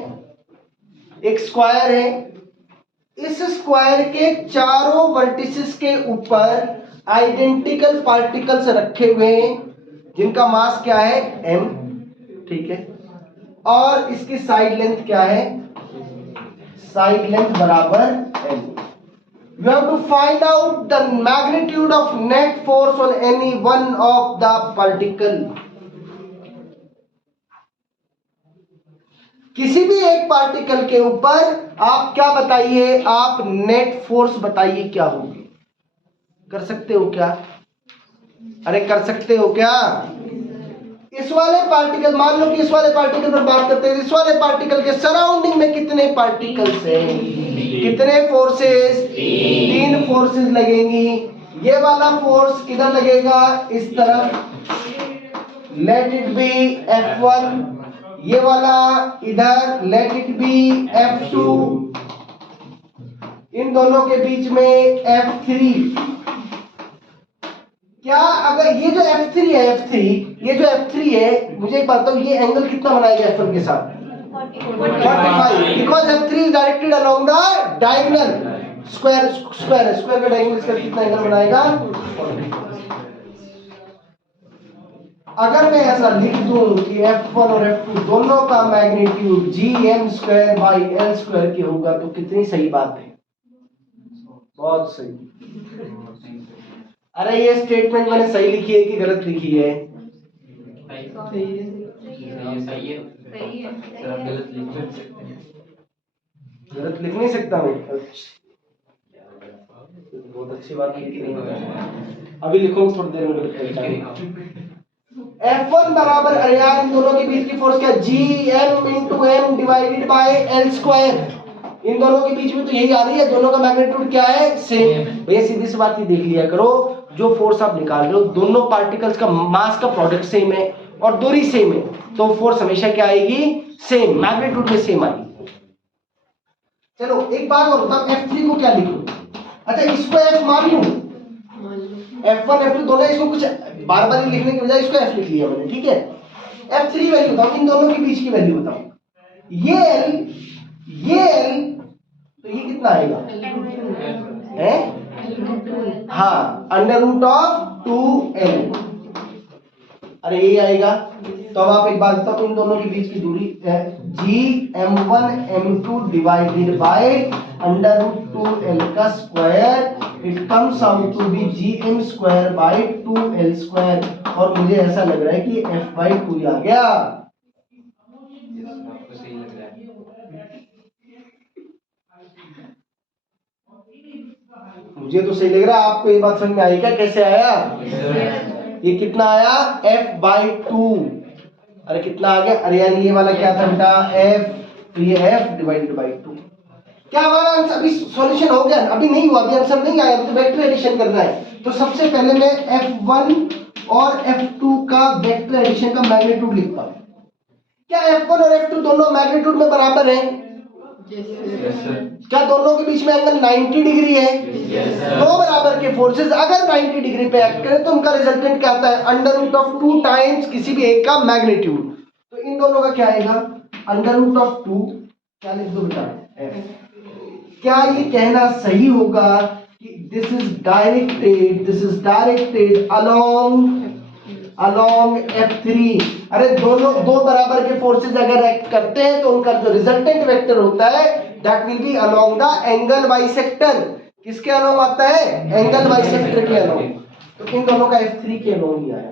एक स्क्वायर है। इस स्क्वायर के चारों वर्टिसेस के ऊपर आइडेंटिकल पार्टिकल्स रखे हुए हैं जिनका मास क्या है m, ठीक है, और इसकी साइड लेंथ क्या है, साइड लेंथ बराबर m। You have to find out the magnitude of net force on any one of the particle. किसी भी एक पार्टिकल के ऊपर आप क्या बताइए, आप नेट फोर्स बताइए क्या होगी। कर सकते हो क्या? अरे कर सकते हो क्या? इस वाले पार्टिकल, मान लो कि इस वाले पार्टिकल पर बात करते हैं, इस वाले पार्टिकल के सराउंडिंग में कितने पार्टिकल्स हैं, कितने फोर्सेस, 3 फोर्सेस लगेंगी। ये वाला फोर्स किधर लगेगा, इस तरफ, लेट इट बी F1, ये वाला इधर, लेट इट बी F2, इन दोनों के बीच में F3। क्या अगर ये जो F3 है, F3, ये जो F3 है, मुझे एक बात बताओ, ये एंगल कितना बनाएगा F1 के साथ? 45, because F3 is directed along the diagonal. Square का डायगोनल इसका कितना एंगल बनाएगा? अगर मैं ऐसा लिख दूं कि F1 और F2 दोनों का magnitude gm square by L square के होगा तो कितनी सही बात है? बहुत सही। अरे ये स्टेटमेंट मैंने सही लिखी है कि गलत लिखी है? गलत लिख नहीं सकता मैं? बहुत अच्छी बात लिखी है, अभी लिखो थोड़ी देर में गलत लिखा। F1 बराबर, अरे यार इन दोनों के बीच की फोर्स क्या, gm into m divided by L square. इन दोनों के बीच में तो यही आ रही है, दोनों का मैग्नीट्यूड क्या है, सेम। भैया सीधी सी बात ही देख लिया करो, जो फोर्स आप निकाल रहे हो दोनों पार्टिकल्स का मास का प्रोडक्ट सेम है और दूरी सेम है, तो फोर्स हमेशा क्या आएगी, सेम, मैग्नीट्यूड में सेम आएगी। चलो एक बात और बताओ, F3 को क्या लिखूं? अच्छा इसको F मान लूं, F1 F2 दोनों, इसको कुछ बार बार लिखने की बजाय इसको F लिख लिया मैंने, ठीक है। F3 वैल्यू बताओ, इन दोनों के बीच की वैल्यू बताओ। ये L, तो ये कितना आएगा है? हाँ, अंडर रूट ऑफ 2L। अरे ये आएगा। तो अब आप एक बात बताओ, इन दोनों के बीच की दूरी है gm1 m2 divided by under root 2L का square, it comes out to be gm square by 2L square. और मुझे ऐसा लग रहा है कि f/2 आ गया। मुझे तो सही लग रहा है, आपको ये बात समझ में आई क्या, कैसे आया? ये कितना आया, f/2। अरे कितना आ गया, अरे यार ये वाला क्या था बेटा, f, तो ये f डिवाइडेड बाय 2। क्या हमारा आंसर अभी सॉल्यूशन हो गया? अभी नहीं हुआ, अभी आंसर नहीं आया, अभी तो वेक्टर एडिशन करना है। तो सबसे पहले मैं F1 और F2 का वेक्टर एडिशन का मैग्नीट्यूड लिखता हूं। क्या F1 और F2 दोनों मैग्नीट्यूड में बराबर हैं? क्या दोनों के बीच में एंगल 90 डिग्री है? दो बराबर के फोर्सेस अगर 90 डिग्री पे एक्ट करें तो उनका रिजल्टेंट क्या आता है? अंडर रूट ऑफ 2 टाइम्स किसी भी एक का मैग्नीट्यूड। तो इन दोनों का क्या आएगा? अंडर रूट ऑफ 2, क्या लिख दो बेटा? F। क्या ये कहना सही होगा कि this is directed along F3? अरे दोनों दो बराबर के फोर्सेस अगर एक्ट करते हैं तो उनका जो रिजल्टेंट वेक्टर होता है that will be along the angle bisector. किसके अलोंग आता है? एंगल बाइसेक्टर के अलोंग। तो इन दोनों का F3 के अलोंग ही आया।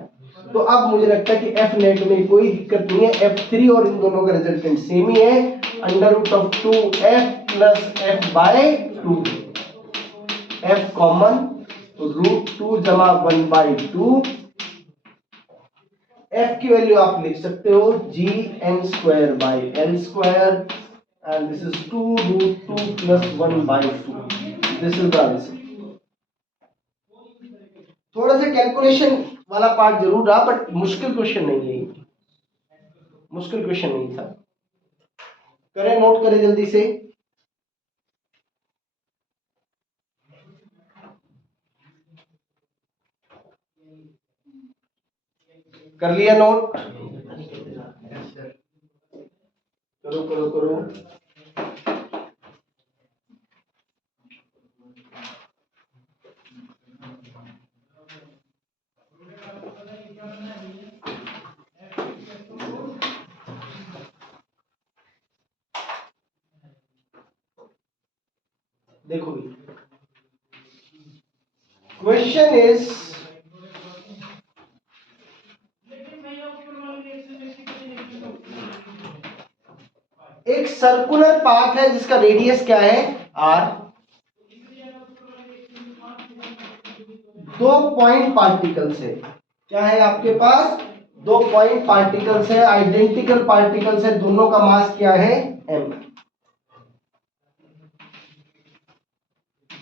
तो अब मुझे लगता है कि F नेट में कोई दिक्कत नहीं है, F3 और इन दोनों का रिजल्टेंट सेम ही है, under root of 2F plus F by 2। F common, root 2 जमा 1 बाई 2। F की वैल्यू आप लिख सकते हो gn square by l square and this is 2 root 2 plus 1 by 2। This is the answer. थोड़ा सा कैलकुलेशन वाला पार्ट जरूर रहा, बट मुश्किल क्वेश्चन नहीं है, मुश्किल क्वेश्चन नहीं था। करें, नोट करें जल्दी से। कर लिया नोट? करो करो करो। देखो क्वेश्चन इज, एक सर्कुलर पाथ है जिसका रेडियस क्या है? r। दो पॉइंट पार्टिकल्स है। क्या है आपके पास? दो पॉइंट पार्टिकल्स है, आइडेंटिकल पार्टिकल्स है, दोनों का मास क्या है? m।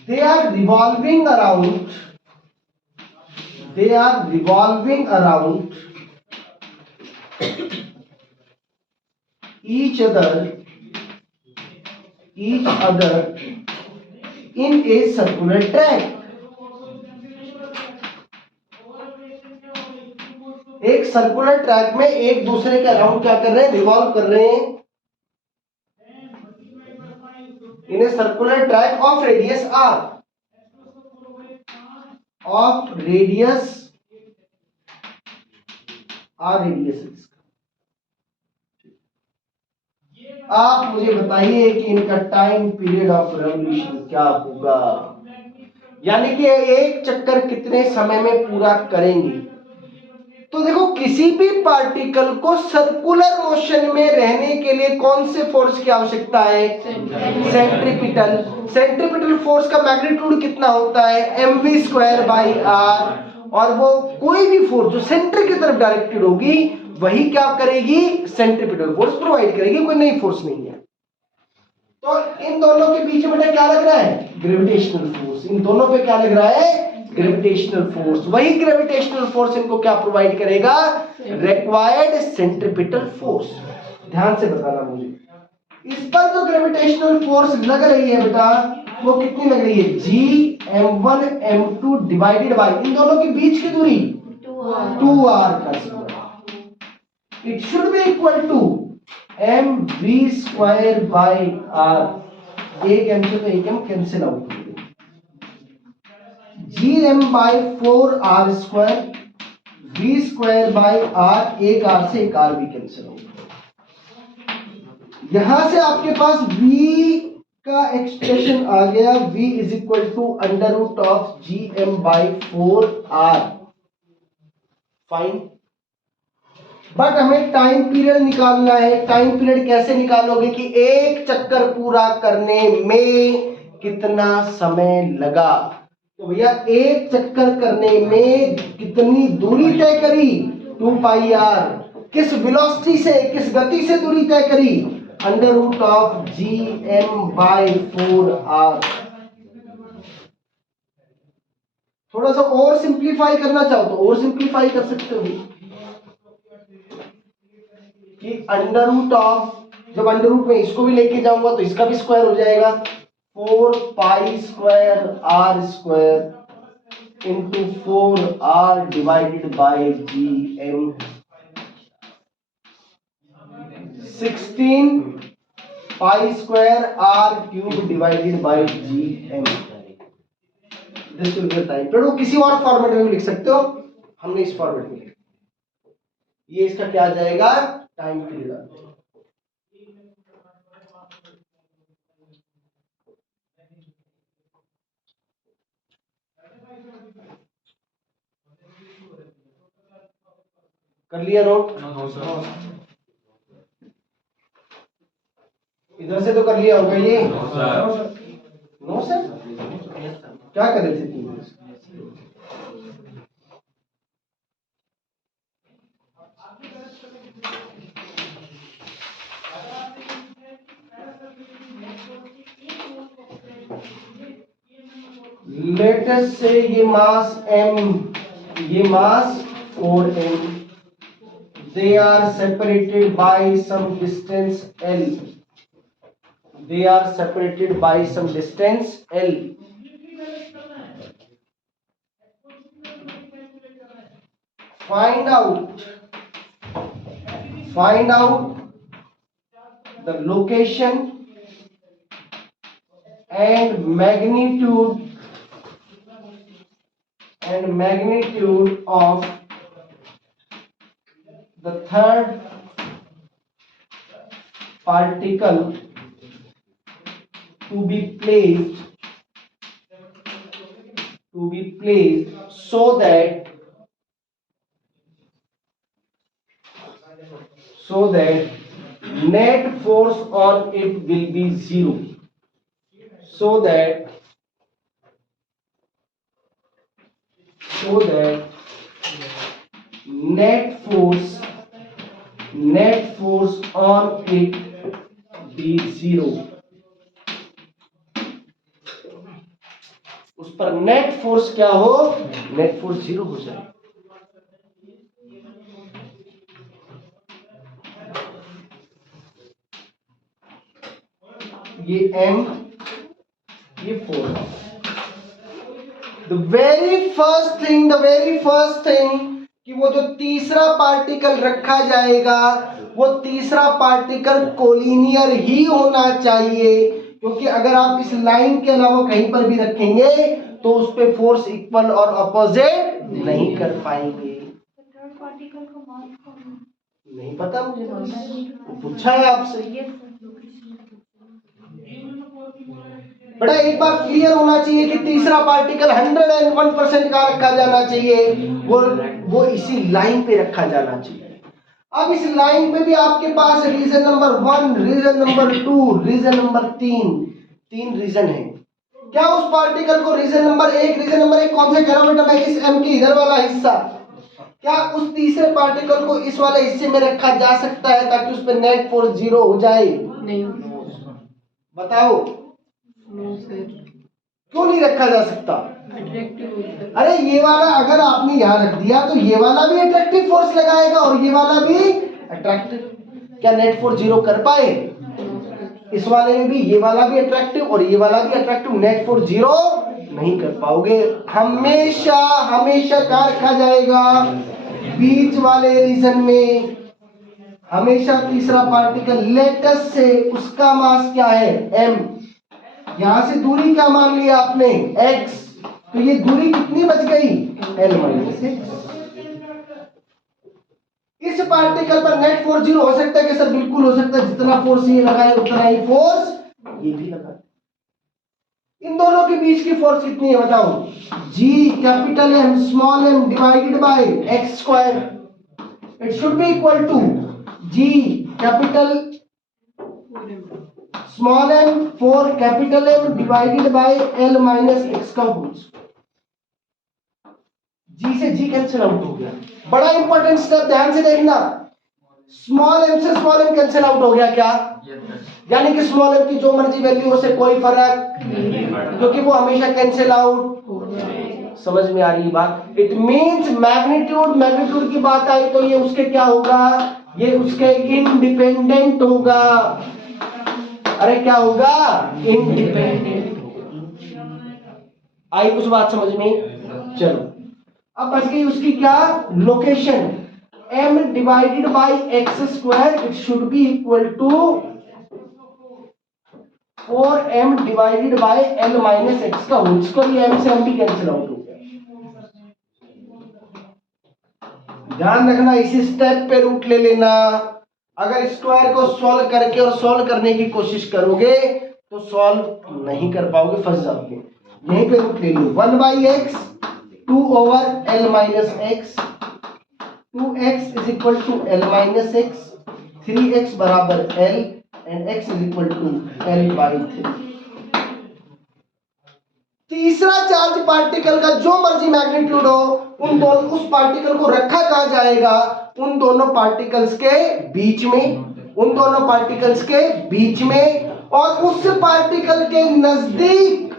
they are revolving around each other in a circular track। एक सर्कुलर ट्रैक में एक दूसरे के अराउंड क्या कर रहे हैं? रिवॉल्व कर रहे हैं। In a circular track of radius r, of radius r, radius. आप मुझे बताइए कि इनका टाइम पीरियड ऑफ रेवोल्यूशन क्या होगा, यानी कि एक चक्कर कितने समय में पूरा करेंगे। तो देखो, किसी भी पार्टिकल को सर्कुलर मोशन में रहने के लिए कौन से फोर्स की आवश्यकता है? सेंट्रीपिटल फोर्स का मैग्नीट्यूड कितना होता है? mv square by r। और वो कोई भी फोर्स जो सेंटर की तरफ डायरेक्टेड होगी वही क्या करेगी? सेंट्रीपिटल फोर्स प्रोवाइड करेगी, कोई नई फोर्स नहीं है। तो इन दोनों के बीच में क्या लग रहा है? Gravitational force. इन दोनों पे क्या लग रहा है? Gravitational force. वही ग्रेविटेशनल फोर्स इनको क्या प्रोवाइड करेगा? Required centripetal force. ध्यान से बताना मुझे, इस पर जो ग्रेविटेशनल फोर्स लग रही है बेटा वो कितनी लग रही है? Gm1 m2 डिवाइडेड बाय इन दोनों के बीच की दूरी 2r का square. It should be equal to mv square by r। एक m से तो एक m cancel out, gm by 4r square, v square by r, एक r से एक r भी कैंसिल आउट। यहां से आपके पास v का एक्सप्रेशन आ गया, v is equal to under root of gm by 4r। Fine, but हमें टाइम पीरियड निकालना है। टाइम पीरियड कैसे निकालोगे कि एक चक्कर पूरा करने में कितना समय लगा? तो भैया एक चक्कर करने में कितनी दूरी तय करी? 2 पाई r। किस वेलोसिटी से, किस गति से दूरी तय करी? Under root of G M by 4r। थोड़ा सा और सिंप्लीफाई करना चाहो तो और सिंप्लीफाई कर सकते हो कि अंडर रूट ऑफ, जब अंडर रूट में इसको भी लेके जाऊंगा तो इसका भी स्क्वायर हो जाएगा, 4 pi square R square into 4r divided by G M, 16 pi square R cube divided by G M. This will be time period. वो किसी और फॉर्मेट में भी लिख सकते हो, हमने इस फॉर्मेट में लिखा। ये इसका क्या आ जाएगा, टाइम पीरियड। कर लिया नोट? इधर से तो कर लिया होगा ये। नो सर, क्या कर रहे थे तुम? लेट अस से ये मास m, ये मास 4m, they are separated by some distance L, they are separated by some distance L. Find out the location and magnitude of the third particle to be placed so that net force on it will be zero, so that net force on it be zero, उस पर नेट फोर्स क्या हो, नेट फोर्स जीरो हो जाए। ये m, ये 4। द वेरी फर्स्ट थिंग कि वो जो तीसरा पार्टिकल रखा जाएगा वो तीसरा पार्टिकल कोलिनियर ही होना चाहिए, क्योंकि अगर आप इस लाइन के अलावा कहीं पर भी रखेंगे तो उस पे फोर्स इक्वल और अपोजिट नहीं कर पाएंगे। थर्ड पार्टिकल का मास कौन नहीं पता मुझे, पूछा है आपसे। बड़ा एक बार क्लियर होना चाहिए कि तीसरा पार्टिकल 101% का रखा जाना चाहिए, वो इसी लाइन पे रखा जाना चाहिए। अब इस लाइन पे भी आपके पास region number 1, region number 2, region number 3 region है। क्या उस पार्टिकल को रीजन नंबर 1 कौन से पैरामीटर है, इस m के इधर वाला हिस्सा, क्या उस तीसरे पार्टिकल को इस वाले हिस्से में रखा जा सकता है ताकि उस पर नेट फोर्स जीरो हो जाए? नहीं, बताओ क्यों नहीं रखा जा सकता? अरे ये वाला अगर आपने यहाँ रख दिया तो ये वाला भी अट्रैक्टिव फोर्स लगाएगा और ये वाला भी अट्रैक्टिव। क्या नेट फोर्स जीरो कर पाए? इस वाले में भी ये वाला भी अट्रैक्टिव और ये वाला भी अट्रैक्टिव, नेट फोर्स जीरो नहीं कर पाओगे। हमेशा क्या रखा जाएगा, बीच वाले रीजन में हमेशा तीसरा पार्टिकल, लेटेस्ट से उसका मास क्या है, m, यहां से दूरी क्या मान लिया आपने, x, तो ये दूरी कितनी बच गई, l माइनस x। इस पार्टिकल पर नेट फोर्स जीरो हो सकता है कि सर? बिल्कुल हो सकता है, जितना फोर्स ये लगाए उतना ही फोर्स ये भी लगा। इन दोनों के बीच की फोर्स कितनी है बताओ, G capital M small m divided by x square, it should be equal to G capital small m 4 capital M divided by L minus x का होल। G से G कैंसिल आउट हो गया। बड़ा इंपॉर्टेंट स्टेप, ध्यान से देखना, स्मॉल m से स्मॉल m कैंसिल आउट हो गया क्या? यानी कि स्मॉल m की जो मर्जी वैल्यू हो से कोई फर्क, क्योंकि वो हमेशा कैंसिल आउट। समझ में आ रही है बात? इट मींस मैग्नीट्यूड की बात आई तो ये उसके क्या होगा, ये उसके इंडिपेंडेंट होगा। अरे क्या होगा, इंडिपेंडेंट होगा। आई कुछ बात समझ में? चलो अब बच गई उसकी क्या, location. m divided by X square it should be equal to 4m divided by l minus X का होल स्क्वायर। m से m भी कैंसिल आउट हो गया। ध्यान रखना इसी स्टेप पे रूट ले लेना। अगर स्क्वायर को सॉल्व करके और सॉल्व करने की कोशिश करोगे तो सॉल्व नहीं कर पाओगे, फंस जाओगे। यहीं पे रूट ले लो, 1/x 2/l minus X, 2x is equal to l minus X, 3x बराबर l and x is equal to l/3। तीसरा चार्ज पार्टिकल का जो मर्जी मैग्नीट्यूड हो, उन दोनों उस पार्टिकल को रखा कहां जाएगा, उन दोनों पार्टिकल्स के बीच में, उन दोनों पार्टिकल्स के बीच में, और उस पार्टिकल के नजदीक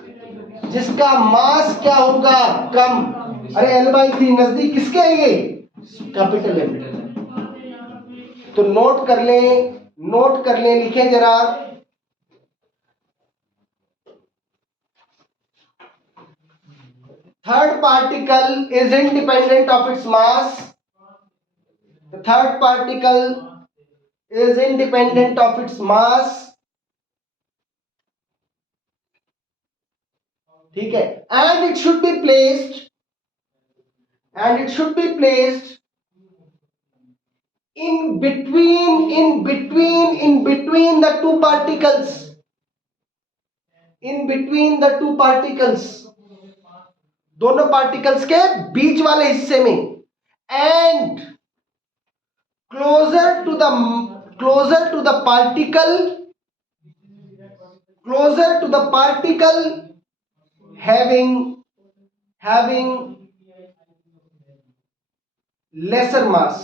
जिसका मास क्या होगा, कम। अरे l/3 नजदीक किसके है ये, कैपिटल M। तो नोट कर लें, लिखें जरा। Third particle is independent of its mass. The third particle is independent of its mass. ठीक है, and it should be placed in between the two particles. In between the two particles. दोनों पार्टिकल्स के बीच वाले हिस्से में, and closer to the particle having lesser mass।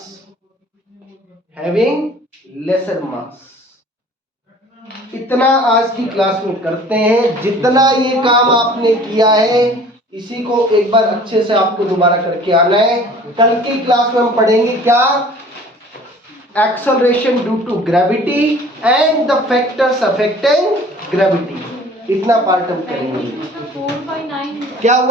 इतना आज की क्लास में करते हैं। जितना ये काम आपने किया है इसी को एक बार अच्छे से आपको दोबारा करके आना है। कल की क्लास में हम पढ़ेंगे क्या, acceleration due to gravity and the factors affecting gravity. इतना पार्ट हम करेंगे। क्या